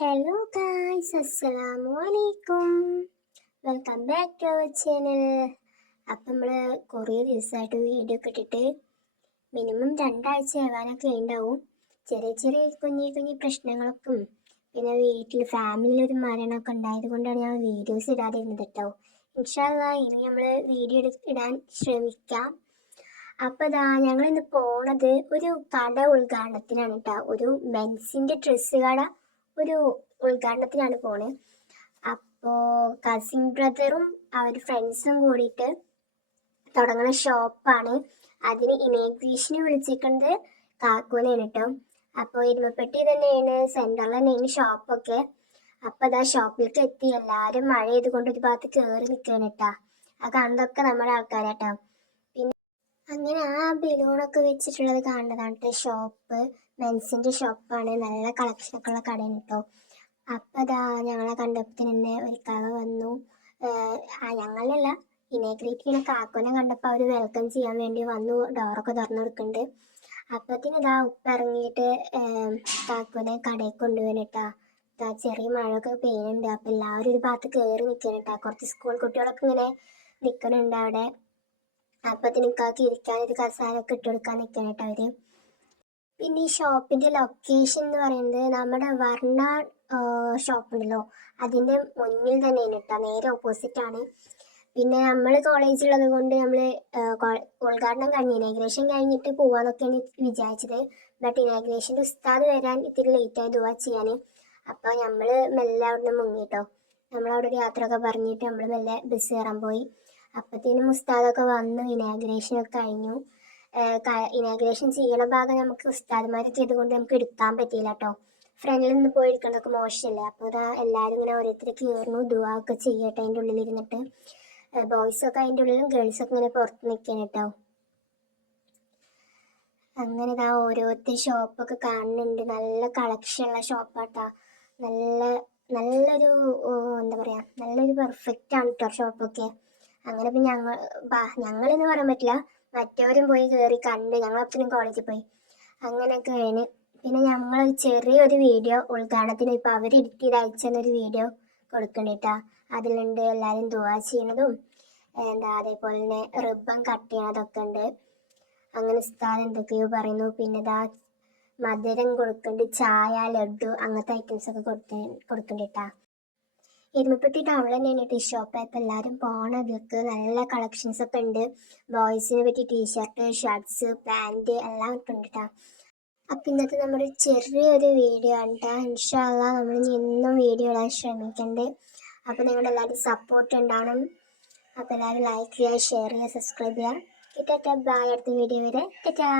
Hello guys, അസ്സലാമു അലൈക്കും. Welcome back to our channel. അപ്പം നമ്മൾ കുറേ ദിവസമായിട്ട് വീഡിയോ ഒക്കെ ഇട്ടിട്ട് മിനിമം 2 ആഴ്ച ആവാനൊക്കെ ഉണ്ടാവും. ചെറിയ ചെറിയ കുഞ്ഞി പ്രശ്നങ്ങളൊക്കെ പിന്നെ വീട്ടിൽ ഫാമിലിയിൽ ഒരു മരണമൊക്കെ ഉണ്ടായത് കൊണ്ടാണ് ഞാൻ വീഡിയോസ് ഇടാതിരുന്നത് കേട്ടോ. ഇൻഷാ അല്ലാഹ് ഇനി നമ്മൾ വീഡിയോ ഇടാൻ ശ്രമിക്കാം. അപ്പോൾ ഞങ്ങളിന്ന് പോണത് ഒരു കട ഉദ്ഘാടനത്തിനാണ് കേട്ടോ. ഒരു മെൻസിൻ്റെ ഡ്രസ്സ് കട ഒരു ഉദ്ഘാടനത്തിനാണ് പോണത്. അപ്പോൾ കസിൻ ബ്രദറും അവർ ഫ്രണ്ട്സും കൂടിയിട്ട് തുടങ്ങുന്ന ഷോപ്പാണ്. അതിന് ഇനോഗ്രേഷന് വിളിച്ചിരിക്കുന്നത് കാക്കൂനാണ് കേട്ടോ. അപ്പോൾ ഇരുമപ്പെട്ടി തന്നെയാണ്, സെൻറ്ററിൽ തന്നെയാണ് ഷോപ്പൊക്കെ. അപ്പോൾ ഷോപ്പിലേക്ക് എത്തി. എല്ലാവരും മഴ ചെയ്തുകൊണ്ട് ഒരു ഭാഗത്ത് കയറി നിൽക്കുകയാണ് കേട്ടോ. ആ കാണുന്നതൊക്കെ നമ്മുടെ ആൾക്കാരാട്ടോ. പിന്നെ അങ്ങനെ ആ ബലൂണൊക്കെ വെച്ചിട്ടുള്ളത് കാണുന്നതാണ് കേട്ടോ ഷോപ്പ്. മെൻസിൻ്റെ ഷോപ്പാണ്. നല്ല കളക്ഷനൊക്കെ ഉള്ള കടയാണ് കേട്ടോ. അപ്പം ഞങ്ങളെ കണ്ടപ്പോൾ തന്നെ ഒരു കട വന്നു. ഞങ്ങളല്ല, ഇനേഗ്രേറ്റ് ചെയ്യുന്ന കാക്കുനെ കണ്ടപ്പോൾ അവർ വെൽക്കം ചെയ്യാൻ വേണ്ടി വന്നു. ഡോറൊക്കെ തുറന്നു കൊടുക്കുന്നുണ്ട്. അപ്പത്തിന് ഉപ്പ ഇറങ്ങിയിട്ട് കാക്കുനെ കടയിൽ കൊണ്ടുപോകാനിട്ടാ. ചെറിയ മഴയൊക്കെ പെയ്യുന്നുണ്ട്. അപ്പം എല്ലാവരും ഒരു ഭാഗത്ത് കയറി നിൽക്കാനിട്ടാ. കുറച്ച് സ്കൂൾ കുട്ടികളൊക്കെ ഇങ്ങനെ നിൽക്കുന്നുണ്ട് അവിടെ. അപ്പത്തിന് കാക്കി ഇരിക്കാനൊരു കസാരൊക്കെ ഇട്ട് കൊടുക്കാൻ നിൽക്കാനിട്ടാ അവര്. പിന്നെ ഈ ഷോപ്പിന്റെ ലൊക്കേഷൻ എന്ന് പറയുന്നത് നമ്മുടെ വർണ്ണ ഷോപ്പ് ഉണ്ടല്ലോ, അതിന്റെ മുന്നിൽ തന്നെയാണ് കേട്ടോ. നേരെ ഓപ്പോസിറ്റ് ആണ്. പിന്നെ നമ്മൾ കോളേജിലുള്ളത് കൊണ്ട് നമ്മൾ ഉദ്ഘാടനം കഴിഞ്ഞ് ഇനാഗ്രേഷൻ കഴിഞ്ഞിട്ട് പോവാന്നൊക്കെയാണ് വിചാരിച്ചത്. ബട്ട് ഇനാഗ്രേഷൻ്റെ ഉസ്താദ് വരാൻ ഇത്തിരി ലേറ്റായി ദുആ ചെയ്യാൻ. അപ്പോൾ നമ്മൾ മെല്ലെ അവിടെ നിന്ന് മുങ്ങിട്ടോ. നമ്മളവിടെ ഒരു യാത്രയൊക്കെ പറഞ്ഞിട്ട് നമ്മൾ മെല്ലെ ബസ് കയറാൻ പോയി. അപ്പത്തേനും ഉസ്താദൊക്കെ വന്നു. ഇനാഗ്രേഷനൊക്കെ കഴിഞ്ഞു. ഇനാഗ്രേഷൻ ചെയ്യണ ഭാഗം നമുക്ക് ഉസ്താദ്മാർ ചെയ്തുകൊണ്ട് നമുക്ക് എടുക്കാൻ പറ്റിയില്ല കേട്ടോ. ഫ്രണ്ടിൽ നിന്ന് പോയി എടുക്കണതൊക്കെ മോശമല്ലേ. അപ്പോൾ എല്ലാവരും ഇങ്ങനെ ഓരോരുത്തർ കയറുന്നു, ദുആ ഒക്കെ ചെയ്യട്ടെ അതിൻ്റെ ഉള്ളിലിരുന്നിട്ട്. ബോയ്സൊക്കെ അതിൻ്റെ ഉള്ളിലും ഗേൾസൊക്കെ ഇങ്ങനെ പുറത്ത് നിൽക്കാൻ കേട്ടോ. അങ്ങനെ ഓരോരുത്തർ ഷോപ്പൊക്കെ കാണുന്നുണ്ട്. നല്ല കളക്ഷനുള്ള ഷോപ്പാട്ടാ. നല്ലൊരു എന്താ പറയുക, നല്ലൊരു പെർഫെക്റ്റ് ആണ് കേട്ടോ ഷോപ്പൊക്കെ. അങ്ങനെ ഇപ്പം ഞങ്ങളെന്ന് പറയാൻ പറ്റില്ല, മറ്റവരും പോയി കയറി കണ്ട്. ഞങ്ങളപ്പനും കോളേജിൽ പോയി. അങ്ങനെയൊക്കെ കഴിഞ്ഞ് പിന്നെ ഞങ്ങൾ ചെറിയൊരു വീഡിയോ ഉദ്ഘാടനത്തിന് ഇപ്പോൾ അവർ എഡിറ്റ് ചെയ്ത് അയച്ചെന്നൊരു വീഡിയോ കൊടുക്കണ്ടിട്ടാ. അതിലുണ്ട് എല്ലാവരും ദുആ ചെയ്യണതും അതേപോലെ തന്നെ റിബൺ കട്ട് ചെയ്യണതൊക്കെ ഉണ്ട്. അങ്ങനെ ഉസ്താദ് എന്തൊക്കെയോ പറയുന്നു. പിന്നെ മധുരം കൊടുക്കുന്നുണ്ട്, ചായ, ലഡു അങ്ങനത്തെ ഐറ്റംസൊക്കെ കൊടുക്കണ്ടിട്ടാ. ഇരുമപ്പെട്ടി ടൗണിൽ തന്നെയാണ് ടീ ഷോപ്പ്. ഇപ്പം എല്ലാവരും പോണതിലേക്ക് നല്ല കളക്ഷൻസ് ഒക്കെ ഉണ്ട്. ബോയ്സിനെ പറ്റി ടീഷർട്ട്, ഷർട്ട്സ്, പാൻറ് എല്ലാം ഉണ്ട് കേട്ടോ. അപ്പം ഇന്നത്തെ നമ്മുടെ ചെറിയൊരു വീഡിയോ ആണ് കേട്ടോ. ഇൻഷാ അല്ലാഹ് നമ്മൾ എന്നും വീഡിയോ ഇടാൻ ശ്രമിക്കണ്ടേ. അപ്പോൾ നിങ്ങളുടെ എല്ലാവരും സപ്പോർട്ട് ഉണ്ടാവണം. അപ്പോൾ എല്ലാവരും ലൈക്ക് ചെയ്യുക, ഷെയർ ചെയ്യുക, സബ്സ്ക്രൈബ് ചെയ്യുക. Tata bye. അടുത്ത വീഡിയോ വരെ ടാറ്റാ.